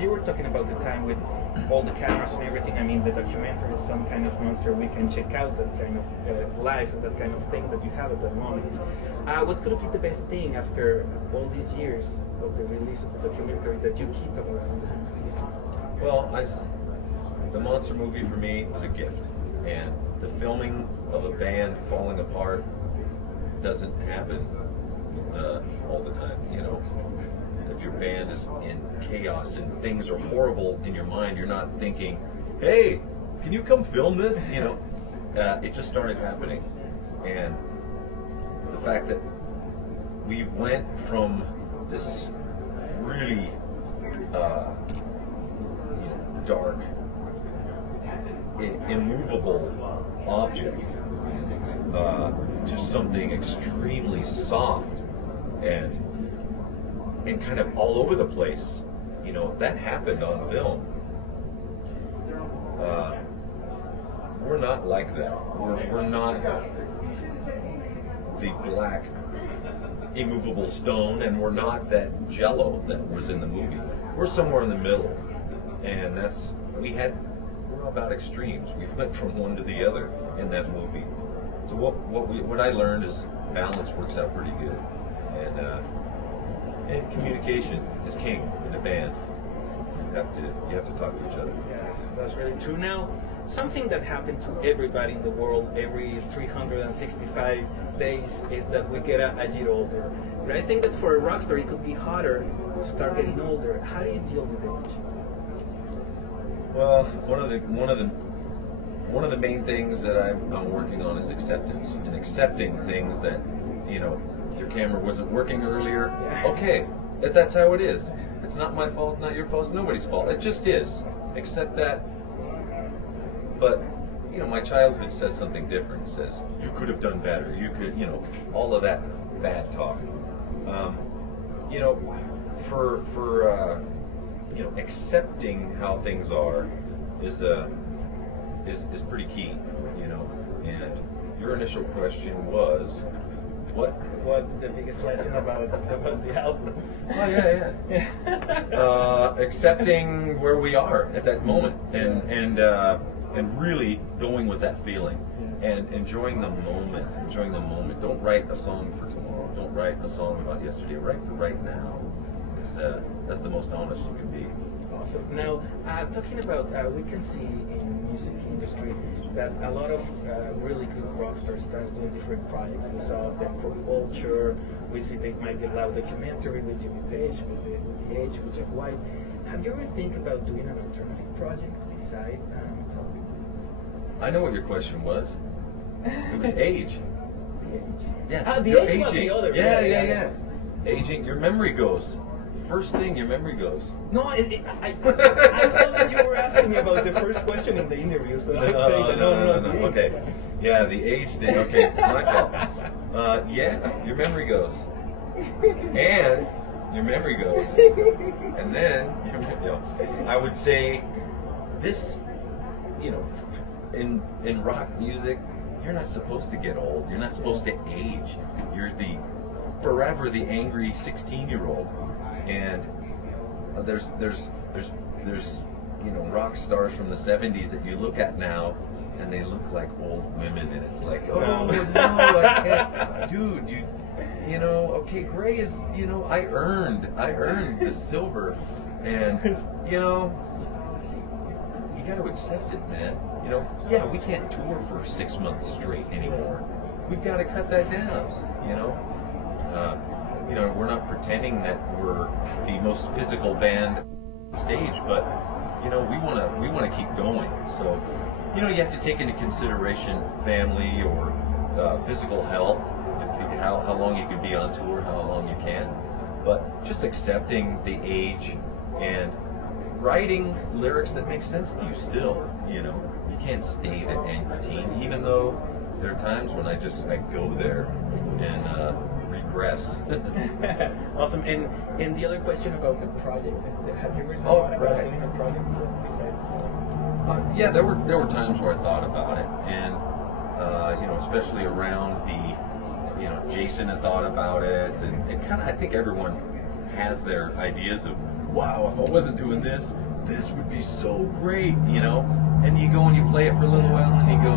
you were talking about the time with all the cameras and everything. I mean, the documentary is some kind of monster. We can check out that kind of life and that kind of thing that you have at that moment. What could be the best thing after all these years of the release of the documentary that you keep about something? Well, the monster movie for me was a gift, and the filming of a band falling apart doesn't happen all the time, you know. If your band is in chaos and things are horrible in your mind, you're not thinking, hey, can you come film this? You know, it just started happening. And the fact that we went from this really dark, immovable object to something extremely soft and kind of all over the place. You know, that happened on film. We're not like that. We're not the black immovable stone, and we're not that jello that was in the movie. We're somewhere in the middle, and we're about extremes. We went from one to the other in that movie. So what I learned is balance works out pretty good, and communication is king in a band. You have to talk to each other. Yes, that's really true. Now, something that happened to everybody in the world every 365 days is that we get a year older. But I think that for a rock star, it could be harder to start getting older. How do you deal with age? Well, one of the main things that I'm working on is acceptance, and accepting things that, you know, your camera wasn't working earlier. Okay, that's how it is. It's not my fault, not your fault, it's nobody's fault. It just is. Accept that. But, you know, my childhood says something different. It says, you could have done better. You could, you know, all of that bad talk. You know, for you know, accepting how things are is pretty key, you know. And your initial question was, what the biggest lesson about the album? Oh yeah. Accepting where we are at that moment, and really going with that feeling, and enjoying the moment. Don't write a song for tomorrow. Don't write a song about yesterday. Write for right now. That's the most honest you can be. Awesome. Now, talking about, we can see in the music industry that a lot of really good rock stars start doing different projects. We saw them for Culture. We see the Mike Loud documentary with Jimmy Page, with The Age, with Jack White. Have you ever think about doing an alternative project beside Metallica? I know what your question was. It was age. The Age. Yeah. The Age was the other. Yeah. Aging. Your memory goes. First thing, your memory goes. No, I thought that you were asking me about the first question in the interview. So no. Okay. Yeah, the age thing. Okay, my fault. Yeah, your memory goes. And your memory goes. And then, I would say this, you know, in rock music, you're not supposed to get old. You're not supposed to age. You're forever the angry 16-year-old. And there's you know, rock stars from the 70s that you look at now, and they look like old women, and it's like, oh no, I can't, dude, you know, okay, gray is, you know, I earned the silver, and you know, you got to accept it, man. You know, yeah, we can't tour for 6 months straight anymore. We've got to cut that down, you know. You know, we're not pretending that we're the most physical band on stage, but you know, we want to keep going. So, you know, you have to take into consideration family or physical health, how long you can be on tour, how long you can. But just accepting the age and writing lyrics that make sense to you still. You know, you can't stay that angry teen, even though there are times when I go there and regress. Awesome. And the other question about the project, have you ever thought about doing a project besides? Yeah, there were times where I thought about it, and you know, especially around the, you know, Jason had thought about it, and kind of, I think everyone has their ideas of wow, if I wasn't doing this, this would be so great, you know. And you go and you play it for a little while, and you go,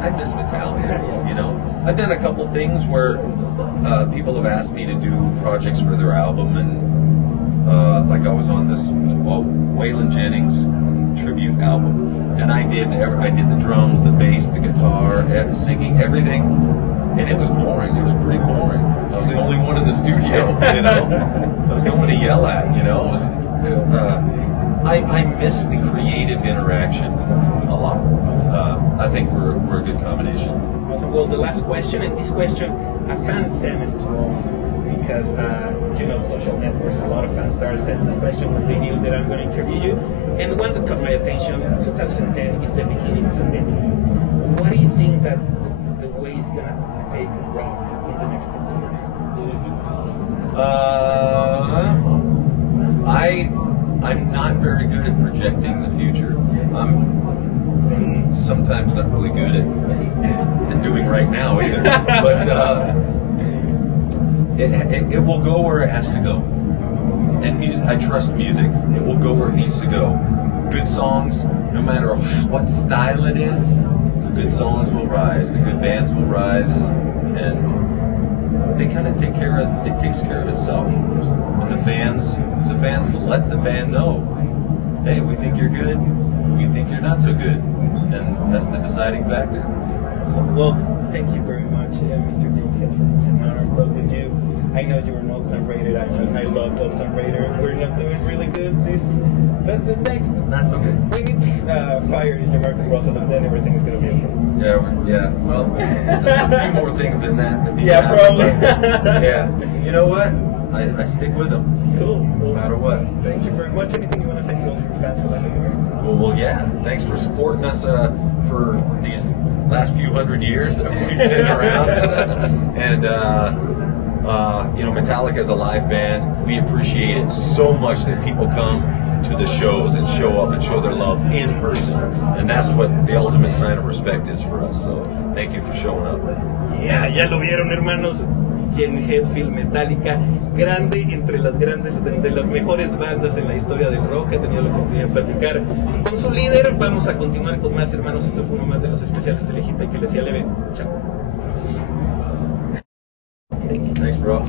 I miss Metallica, you know. I've done a couple things where people have asked me to do projects for their album, and like I was on this Waylon Jennings tribute album, and I did the drums, the bass, the guitar, singing, everything, and it was boring. It was pretty boring. I was the only one in the studio, you know. There was nobody to yell at, you know. I miss the creative interaction a lot. I think we're a good combination. Awesome. Well, the last question, and this question a fan sent us to us because you know, social networks, a lot of fans started sending the question when they knew that I'm going to interview you. And the one that caught my attention, 2010, is the beginning of the decade. What do you think that the way is going to take rock in the next 10 years? I'm not very good at projecting the future. I'm sometimes not really good at doing right now either. But it will go where it has to go. And music, I trust music. It will go where it needs to go. Good songs, no matter what style it is, the good songs will rise, the good bands will rise, and they kind of takes care of itself. And the fans let the band know, hey, we think you're good, we think you're not so good, and that's the deciding factor. So, well, thank you very much, Mr. Hetfield. It's an honor to talk with you. I know you were an Oakland Raider. I love Oakland Raider. We're not doing really good but the next. That's okay. We need to fire Jamarcus Russell, and then everything is going to be okay. Yeah. Well, there's a few more things than that. Yeah, probably. Yeah. You know what? I stick with them. Cool. No matter what. Thank you very much. Anything you want to say to all your fans? Well, yeah. Thanks for supporting us for these last few hundred years that we've been around. And you know, Metallica is a live band. We appreciate it so much that people come to the shows and show up and show their love in person. And that's what the ultimate sign of respect is for us. So thank you for showing up. Yeah, ya lo vieron, hermanos. Hetfield, Metallica, grande entre las mejores bandas en la historia del rock. He tenido la oportunidad de platicar con su líder. Vamos a continuar con más, hermanos. Esto fue uno más de los especiales Telehit. Que les sea leve. Chao. Thanks, bro.